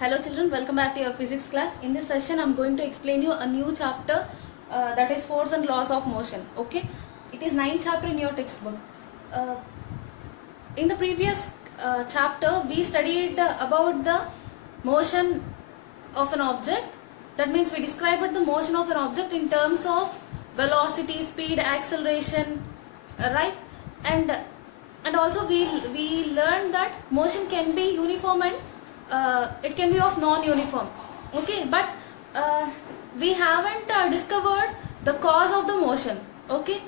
Hello children, welcome back to your physics class. In this session, I'm going to explain you a new chapter that is force and laws of motion. Okay, it is 9th chapter in your textbook. Uh, in the previous chapter, we studied about the motion of an object. That means we described the motion of an object in terms of velocity, speed, acceleration, right? And also we learned that motion can be uniform and it can be of non-uniform. Okay, but we haven't discovered the cause of the motion. Okay,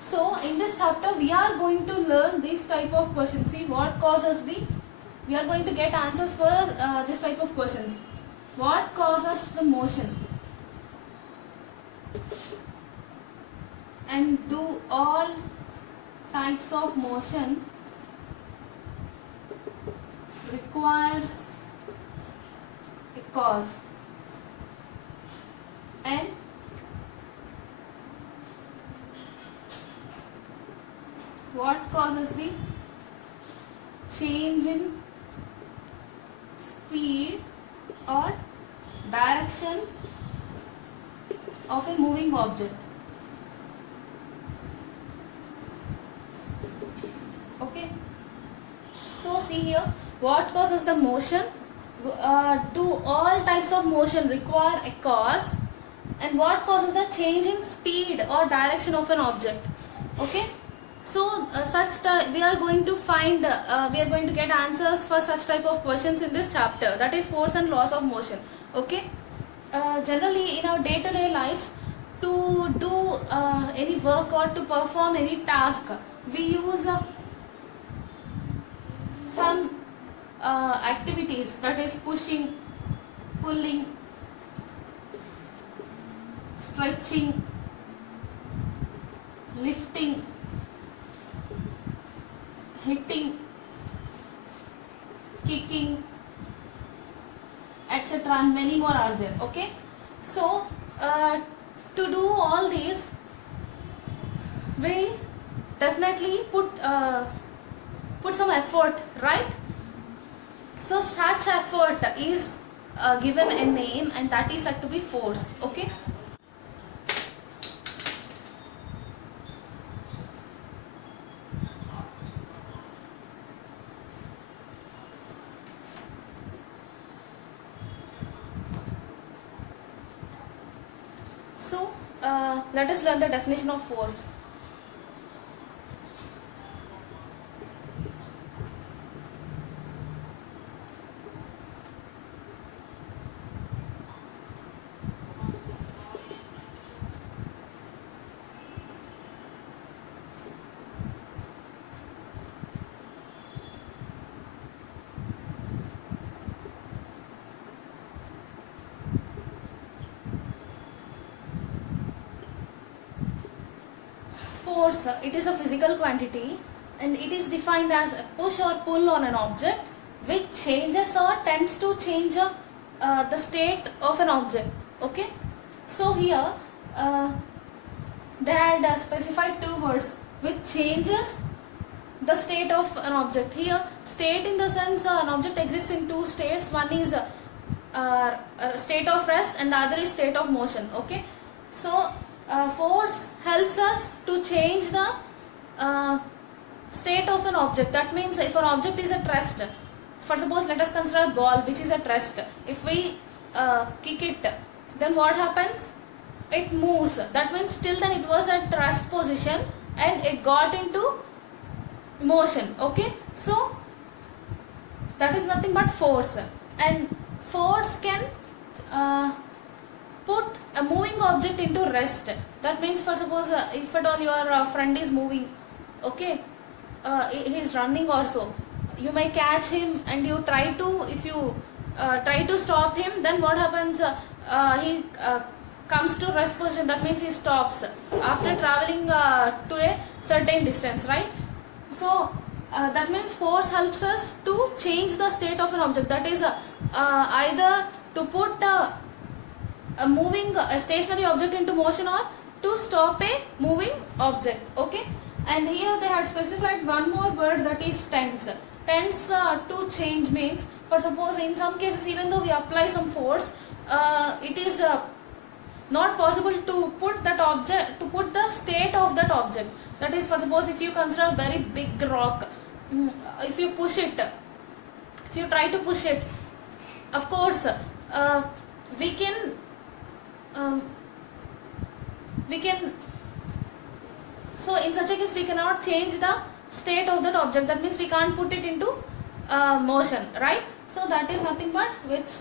so in this chapter we are going to learn this type of questions. See what causes the. We are going to get answers for this type of questions. What causes the motion? And do all types of motion requires a cause, and what causes the change in speed or direction of a moving object? Okay, so see here, what causes the motion? Do all types of motion require a cause, and what causes the change in speed or direction of an object? Okay, so we are going to find we are going to get answers for such type of questions in this chapter, that is force and laws of motion. Okay, generally in our day-to-day lives, to do any work or to perform any task, we use some activities, that is pushing, pulling, stretching, lifting, hitting, kicking, etc., and many more are there. Okay, so to do all these, we definitely put some effort, right? So such effort is given a name, and that is said to be force. Okay, so let us learn the definition of force. Force, it is a physical quantity, and it is defined as a push or pull on an object which changes or tends to change the state of an object. Okay, so here they had specified two words which changes the state of an object. Here, state in the sense an object exists in two states. One is a state of rest and the other is state of motion. Okay, so force helps us to change the state of an object. That means if an object is at rest, for suppose let us consider a ball which is at rest. If we kick it, then what happens? It moves. That means till then it was at rest position and it got into motion. Okay, so that is nothing but force, and force can put a moving object into rest. That means, for suppose if at all your friend is moving, okay, he is running or so, you may catch him and you try to, if you try to stop him, then what happens? He comes to rest position. That means he stops after traveling to a certain distance, right? So that means force helps us to change the state of an object. That is either to put a stationary object into motion, or to stop a moving object. Okay, and here they had specified one more word, that is tends. Tends to change means For suppose in some cases, even though we apply some force, it is not possible to put that object, to put the state of that object. That is, for suppose if you consider a very big rock, if you push it, if you try to push it, of course we can um, we can so in such a case we cannot change the state of that object. That means we can't put it into motion, right? So that is nothing but which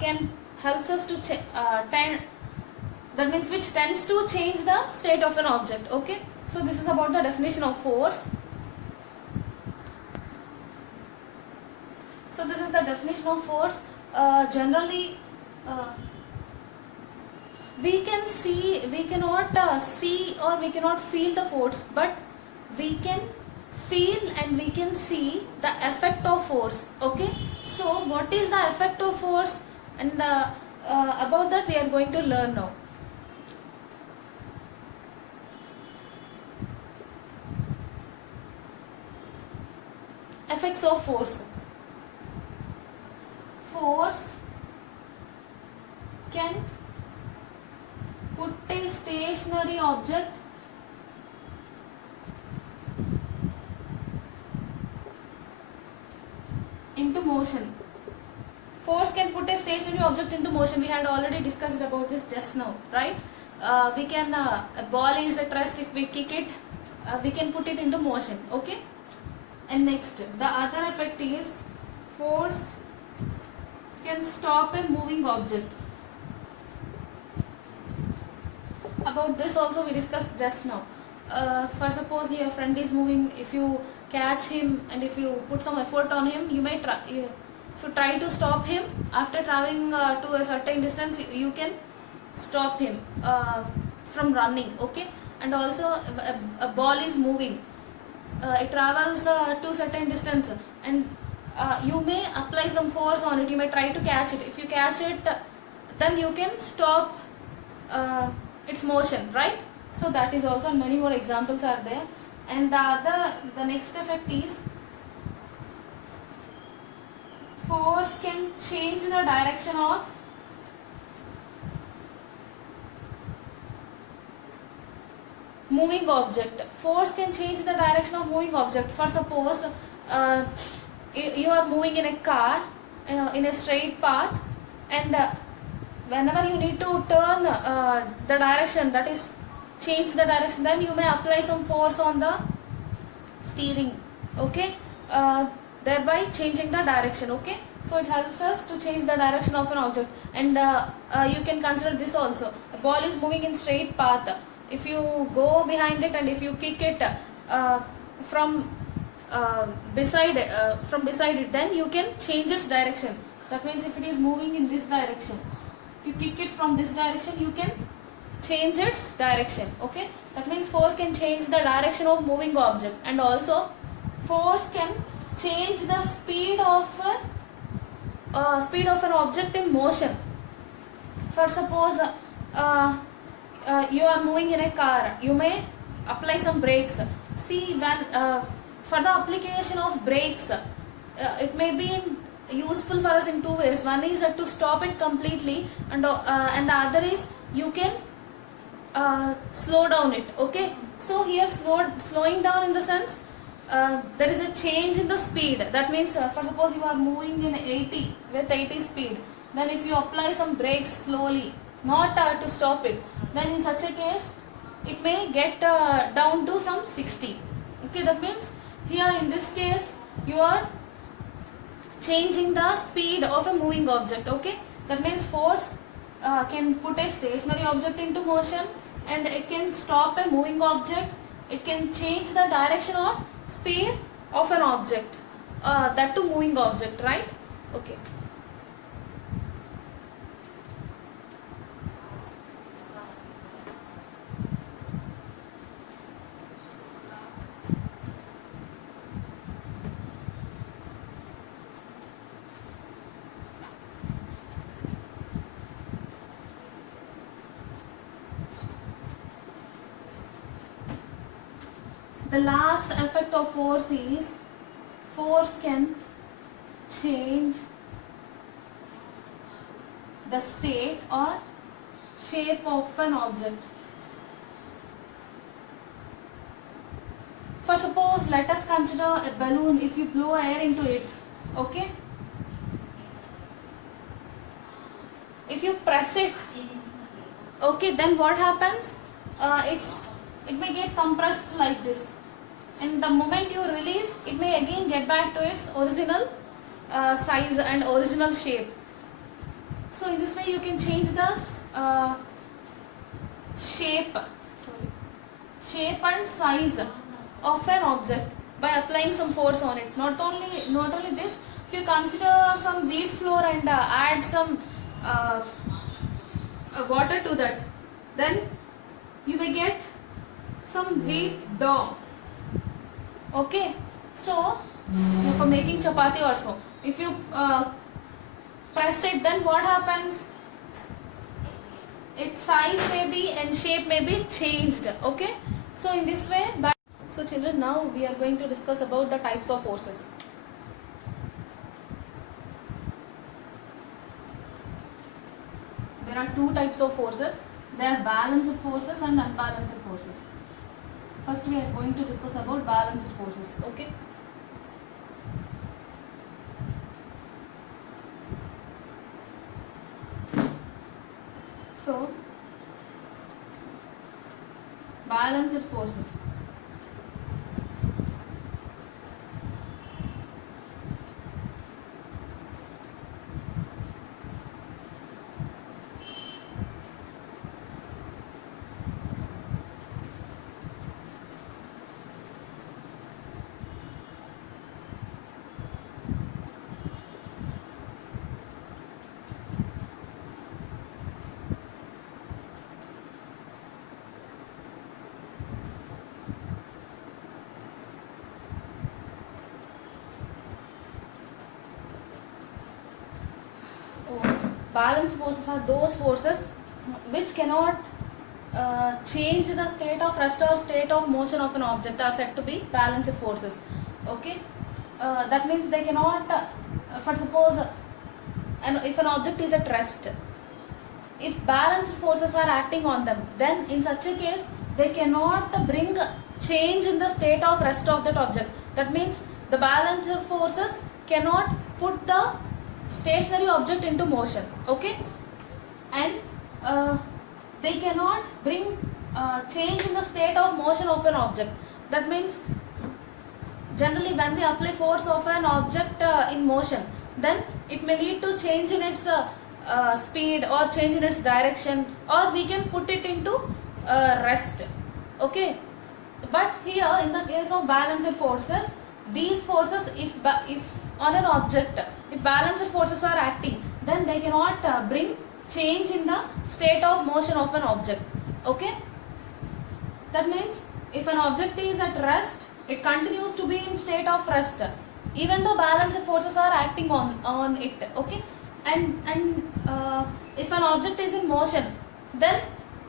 can helps us to that means which tends to change the state of an object. Okay, so this is about the definition of force. So this is the definition of force. Generally we can see, we cannot see or we cannot feel the force, but we can feel and we can see the effect of force. Okay, so what is the effect of force, and about that we are going to learn now. Effects of force. Force can put a stationary object into motion. Force can put a stationary object into motion. We had already discussed about this just now, right? We can a ball is at rest. If we kick it, we can put it into motion. Okay. And next, the other effect is force can stop a moving object. About this also we discussed just now. For suppose your friend is moving, if you catch him and if you put some effort on him, you may try. If you try to stop him after traveling to a certain distance, you can stop him from running. Okay, and also a ball is moving. It travels to certain distance, and you may apply some force on it. You may try to catch it. If you catch it, then you can stop its motion, right? So that is also, many more examples are there. And the next effect is force can change the direction of moving object. Force can change the direction of moving object. For suppose you are moving in a car in a straight path, and whenever you need to turn the direction, that is change the direction, then you may apply some force on the steering. Okay, thereby changing the direction. Okay, so it helps us to change the direction of an object. And you can consider this also. A ball is moving in straight path. If you go behind it and if you kick it from beside it, then you can change its direction. That means if it is moving in this direction, if you kick it from this direction, you can change its direction. Okay, that means force can change the direction of moving object, and also force can change the speed of an object in motion. For suppose you are moving in a car, you may apply some brakes. See, when for the application of brakes, it may be useful for us in two ways. One is to stop it completely, and the other is you can slow down it. Okay, so here slowing down in the sense there is a change in the speed. That means for suppose you are moving in 80 with 80 speed, then if you apply some brakes slowly, not to stop it, then in such a case it may get down to some 60. Okay, that means here in this case you are changing the speed of a moving object. Okay, that means force can put a stationary object into motion, and it can stop a moving object. It can change the direction or speed of an object, that to moving object, right? Okay. The last effect of force is force can change the state or shape of an object. For suppose, let us consider a balloon. If you blow air into it, okay, if you press it, okay, then what happens? It may get compressed like this, and the moment you release, it may again get back to its original size and original shape. So in this way you can change the shape and size of an object by applying some force on it. Not only this, if you consider some wheat flour and add some water to that, then you may get some wheat dough. Okay, so for making chapati also, if you press it, then what happens? Its size may be and shape may be changed. Okay, so in this way, so children, now we are going to discuss about the types of forces. There are two types of forces. They are balanced forces and unbalanced forces. First we are going to discuss about balanced forces. Okay. So, balanced forces. Balanced forces are those forces which cannot change the state of rest or state of motion of an object are said to be balanced forces. Okay, that means they cannot, for suppose, if an object is at rest, if balanced forces are acting on them, then in such a case they cannot bring change in the state of rest of that object. That means the balanced forces cannot put the stationary object into motion. Okay, and they cannot bring change in the state of motion of an object. That means generally when we apply force of an object in motion, then it may lead to change in its speed or change in its direction, or we can put it into rest. Okay, but here in the case of balanced forces, these forces, if on an object, if balanced forces are acting, then they cannot bring change in the state of motion of an object. Okay, that means if an object is at rest, it continues to be in state of rest even though balanced forces are acting on it. Okay, and if an object is in motion, then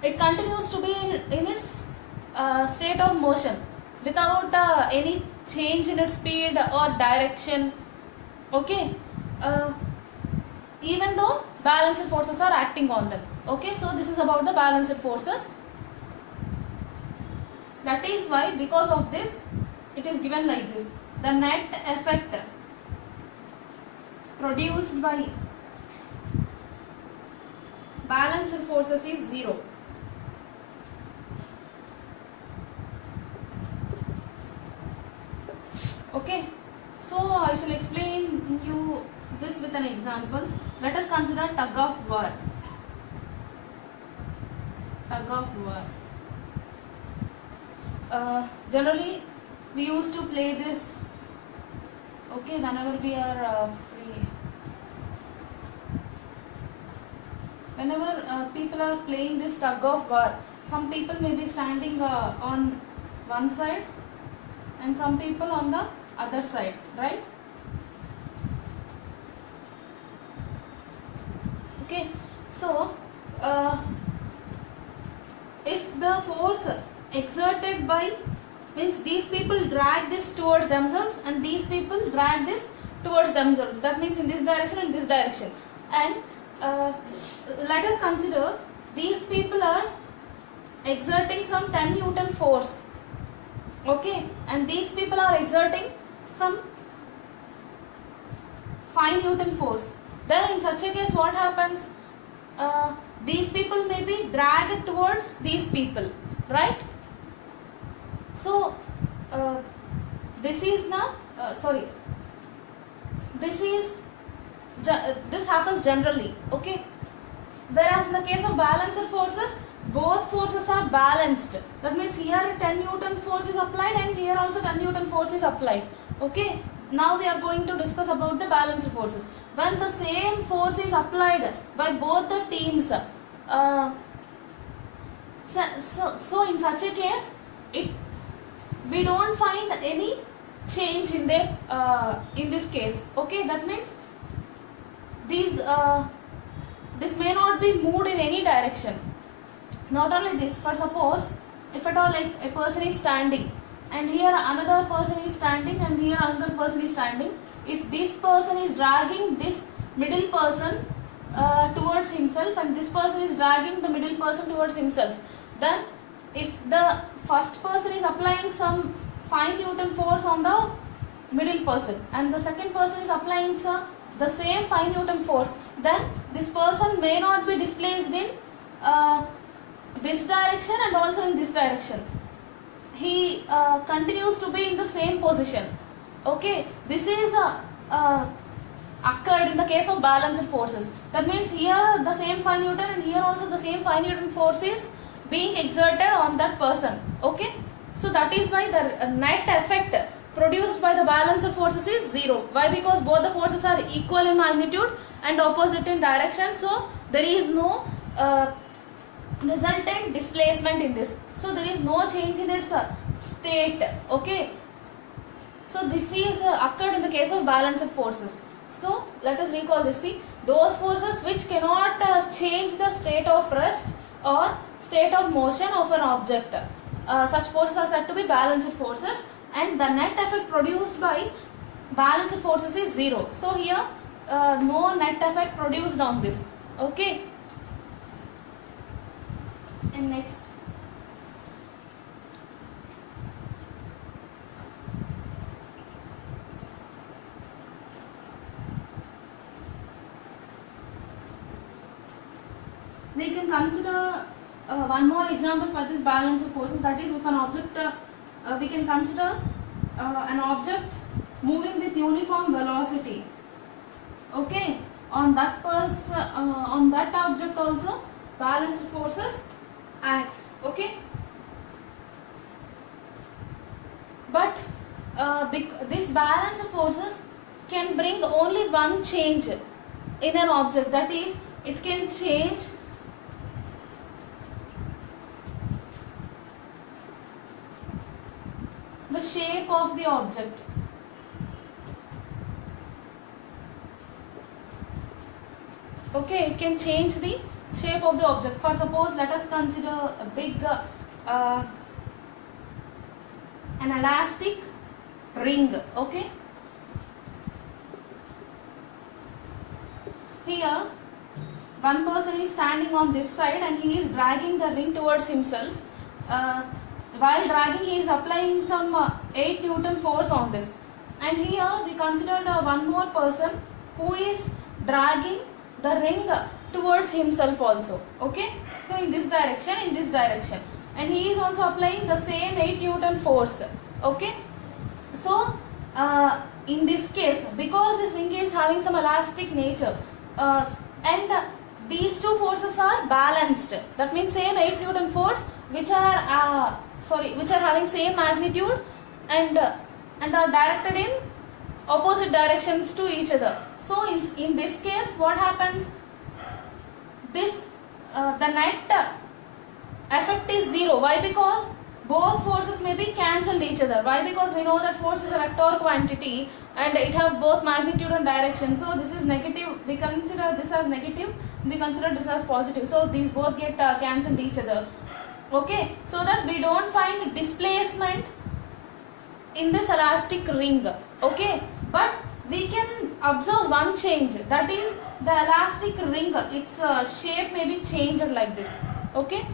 it continues to be in its state of motion without any change in its speed or direction. Okay, even though balanced forces are acting on them. Okay, so this is about the balanced forces. That is why, because of this, it is given like this: the net effect produced by balanced forces is 0. Okay, so I shall explain you this with an example. Let us consider tug of war. Tug of war. Generally, we used to play this. Okay, whenever we are free. Whenever people are playing this tug of war, some people may be standing on one side and some people on the other side, right? Okay, so if the force exerted by, means these people drag this towards themselves and these people drag this towards themselves, that means in this direction and this direction, and uh, let us consider these people are exerting some 10 Newton force, okay, and these people are exerting some 5 Newton force. Then in such a case what happens? These people may be dragged towards these people, right? So this is now this happens generally, okay, whereas in the case of balanced forces both forces are balanced. That means here 10 Newton force is applied and here also 10 Newton force is applied, okay. Now we are going to discuss about the balanced forces. When the same force is applied by both the teams, so in such a case we don't find any change in their in this case, okay. That means these this may not be moved in any direction. Not only this, for suppose if at all like a person is standing and here another person is standing and here another person is standing, if this person is dragging this middle person towards himself and this person is dragging the middle person towards himself, then if the first person is applying some 5 Newton force on the middle person and the second person is applying the same 5 Newton force, then this person may not be displaced in this direction and also in this direction. He continues to be in the same position, okay. This is occurred in the case of balanced forces. That means here the same 5 Newton and here also the same 5 Newton force is being exerted on that person, okay. So that is why the net effect produced by the balanced forces is zero. Why? Because both the forces are equal in magnitude and opposite in direction, so there is no resultant displacement in this, so there is no change in its state, okay. So this is occurred in the case of balanced forces. So let us recall this. See, those forces which cannot change the state of rest or state of motion of an object, such forces are said to be balanced forces, and the net effect produced by balanced forces is zero. So here no net effect produced on this, okay. And next, we can consider one more example for this balance of forces. That is, if an object we can consider an object moving with uniform velocity, okay. On that object also balanced forces acts, okay. But this balanced forces can bring only one change in an object. That is, it can change the shape of the object, okay. It can change the shape of the object. For suppose let us consider a big an elastic ring, okay. Here one person is standing on this side and he is dragging the ring towards himself. While dragging, he is applying some 8 Newton force on this, and here we considered one more person who is dragging the ring towards himself also, okay. So in this direction, and he is also applying the same 8 Newton force, okay. So in this case, because this ring is having some elastic nature and these two forces are balanced, that means same 8 Newton force which are having same magnitude and are directed in opposite directions to each other. So in this case what happens, this the net effect is zero. Why? Because both forces may be cancelled each other. Why? Because we know that force is a vector quantity and it have both magnitude and direction. So this is negative, we consider this as negative, we consider this as positive. So these both get cancelled each other, okay. So that we don't find displacement in this elastic ring, okay. But we can observe one change, that is the elastic ring, its shape may be changed like this. Okay,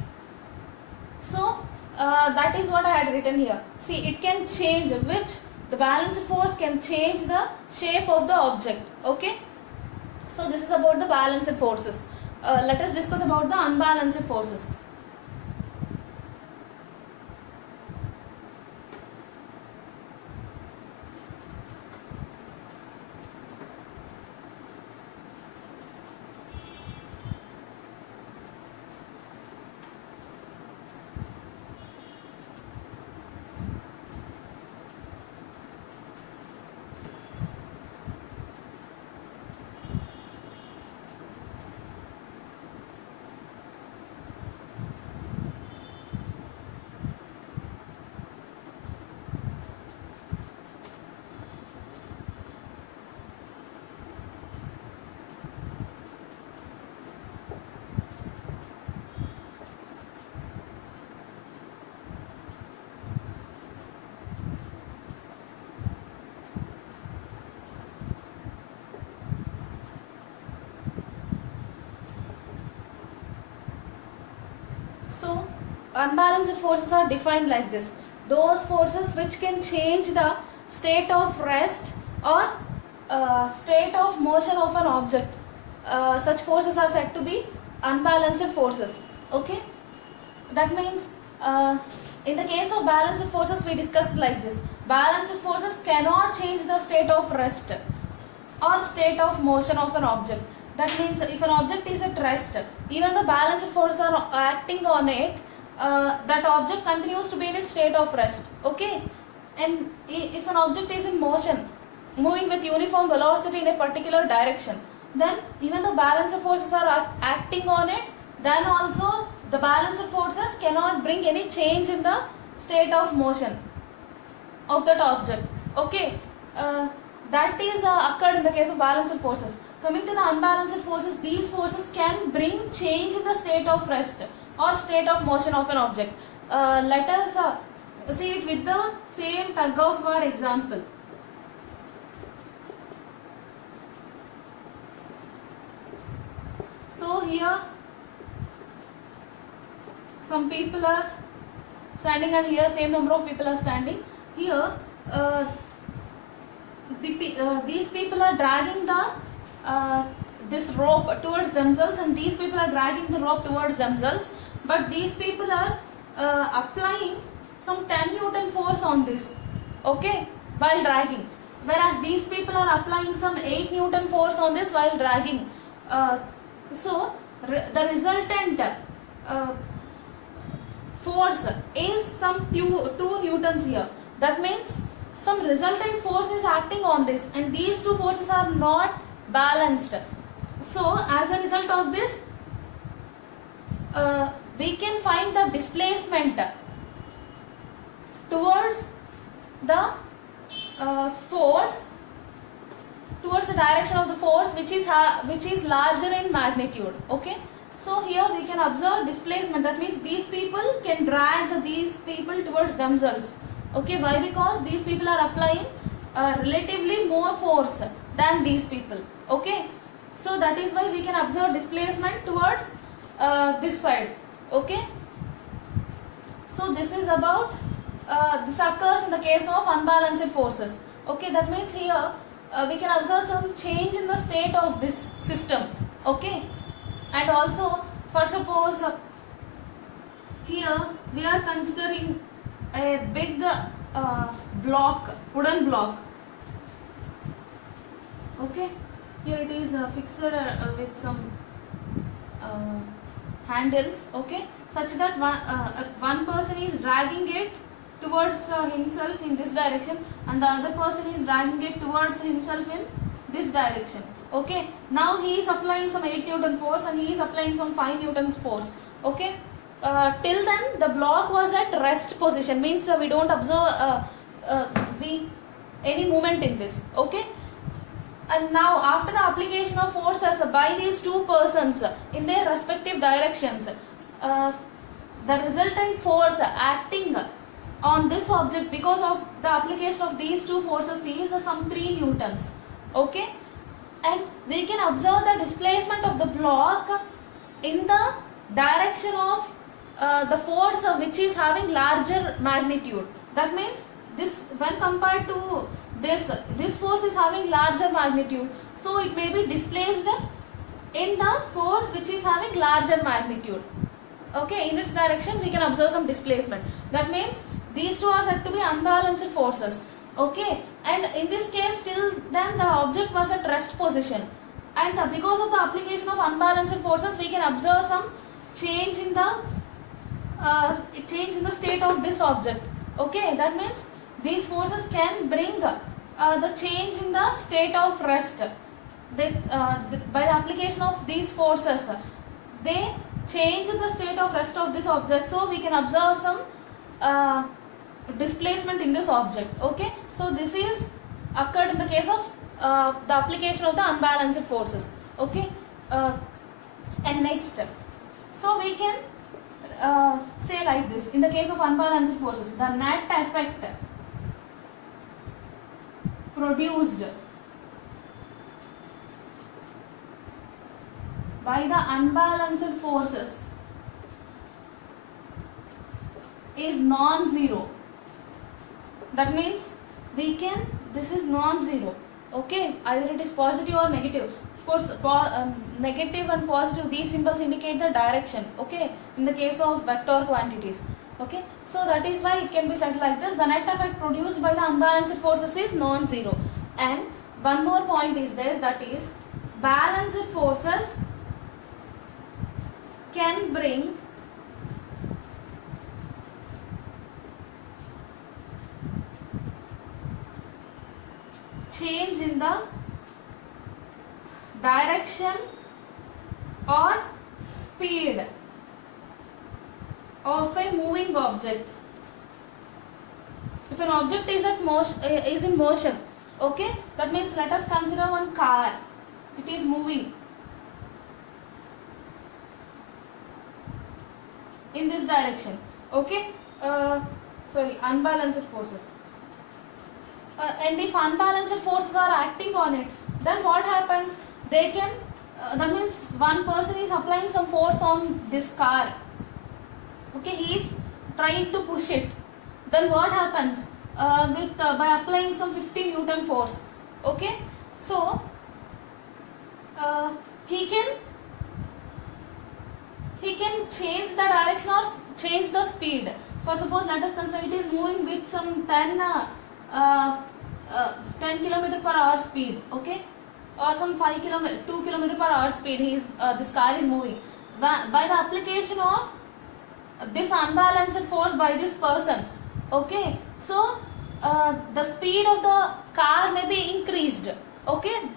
so that is what I had written here. See, it can change, which the balanced force can change the shape of the object. Okay, so this is about the balanced forces. Let us discuss about the unbalanced forces. So, unbalanced forces are defined like this. Those forces which can change the state of rest or state of motion of an object. Such forces are said to be unbalanced forces. Okay? That means in the case of balanced forces, we discussed like this. Balanced forces cannot change the state of rest or state of motion of an object. That means if an object is at rest, even the balanced forces are acting on it, that object continues to be in its state of rest. Okay, and if an object is in motion, moving with uniform velocity in a particular direction, then even the balanced forces are acting on it, then also the balanced forces cannot bring any change in the state of motion of that object. Okay, that is occurred in the case of balanced forces. Coming to the unbalanced forces, these forces can bring change in the state of rest or state of motion of an object. Let us see it with the same tug of war example. So here some people are standing and here same number of people are standing. Here these people are dragging the this rope towards themselves, and these people are dragging the rope towards themselves, but these people are applying some 10 Newton force on this, okay, while dragging, whereas these people are applying some 8 Newton force on this while dragging. So the resultant force is some 2 Newtons here. That means some resultant force is acting on this, and these two forces are not balanced. So as a result of this, we can find the displacement towards the force, towards the direction of the force which is larger in magnitude. Okay, so here we can observe displacement. That means these people can drag these people towards themselves. Okay, why? Because these people are applying relatively more force than these people. Okay, so that is why we can observe displacement towards this side. Okay, so this is about this occurs in the case of unbalanced forces. Okay, that means here we can observe some change in the state of this system. Okay, and also for suppose here we are considering a big block, wooden block. Okay, here it is fixed with some handles. Okay, such that one person is dragging it towards himself in this direction, and the other person is dragging it towards himself in this direction. Okay, now he is applying some 8 Newton force and he is applying some 5 Newton force. Okay, till then the block was at rest position, means we don't observe any movement in this. Okay, and now after the application of forces by these two persons in their respective directions, the resultant force acting on this object because of the application of these two forces is some 3 Newtons. Okay, and we can observe the displacement of the block in the direction of the force which is having larger magnitude. That means this, when compared to this force is having larger magnitude, so it may be displaced in the force which is having larger magnitude. Okay, in its direction we can observe some displacement. That means these two are said to be unbalanced forces. Okay, and in this case till then the object was at rest position, and because of the application of unbalanced forces we can observe some change in the state of this object. Okay, that means these forces can bring the change in the state of rest. By the application of these forces, they change the state of rest of this object, so we can observe some displacement in this object. Okay, so this is occurred in the case of the application of the unbalanced forces. Okay, and next, so we can say like this: in the case of unbalanced forces, the net effect produced by the unbalanced forces is non-zero. That means we can, this is non-zero. Okay, either it is positive or negative. Of course, negative and positive, these symbols indicate the direction. Okay, in the case of vector quantities. Okay, so that is why it can be said like this: the net effect produced by the unbalanced forces is non-zero. And one more point is there, that is balanced forces can bring change in the direction or speed of a moving object. If an object is in motion, okay, that means let us consider one car. It is moving in this direction. Okay, sorry, unbalanced forces. And if unbalanced forces are acting on it, then what happens? They can, that means one person is applying some force on this car. Okay, he is trying to push it. Then what happens? By applying some 50 Newton force. Okay, so he can change the direction or change the speed. For suppose, let us consider it is moving with some 10 km per hour speed. Okay, or some 2 km per hour speed. This car is moving. By the application of this unbalanced force by this person. Okay, so the speed of the car may be increased. Okay,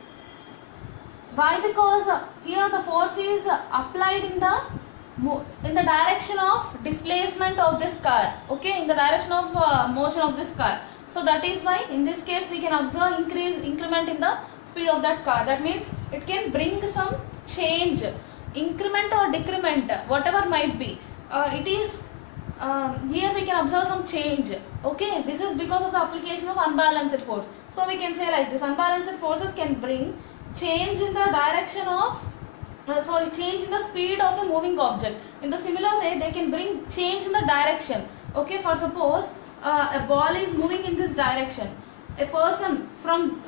why? Because here the force is applied in the direction of displacement of this car. Okay, in the direction of motion of this car. So that is why in this case we can observe increment in the speed of that car. That means it can bring some change, increment or decrement, whatever might be. It is here we can observe some change. Okay, this is because of the application of unbalanced force. So we can say like this: unbalanced forces can bring change in the direction of change in the speed of a moving object. In the similar way, they can bring change in the direction. Okay, for suppose a ball is moving in this direction. A person from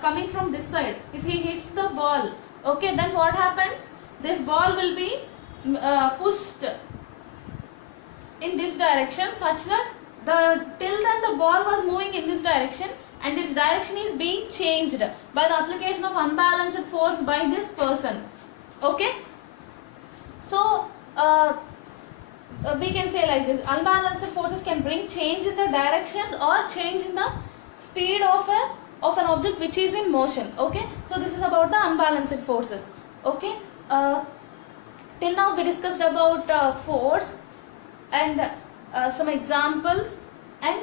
coming from this side, if he hits the ball, okay, then what happens? This ball will be pushed in this direction, such that till then the ball was moving in this direction and its direction is being changed by the application of unbalanced force by this person. Okay, so we can say like this: unbalanced forces can bring change in the direction or change in the speed of an object which is in motion. Okay, so this is about the unbalanced forces. Okay, till now we discussed about force and some examples and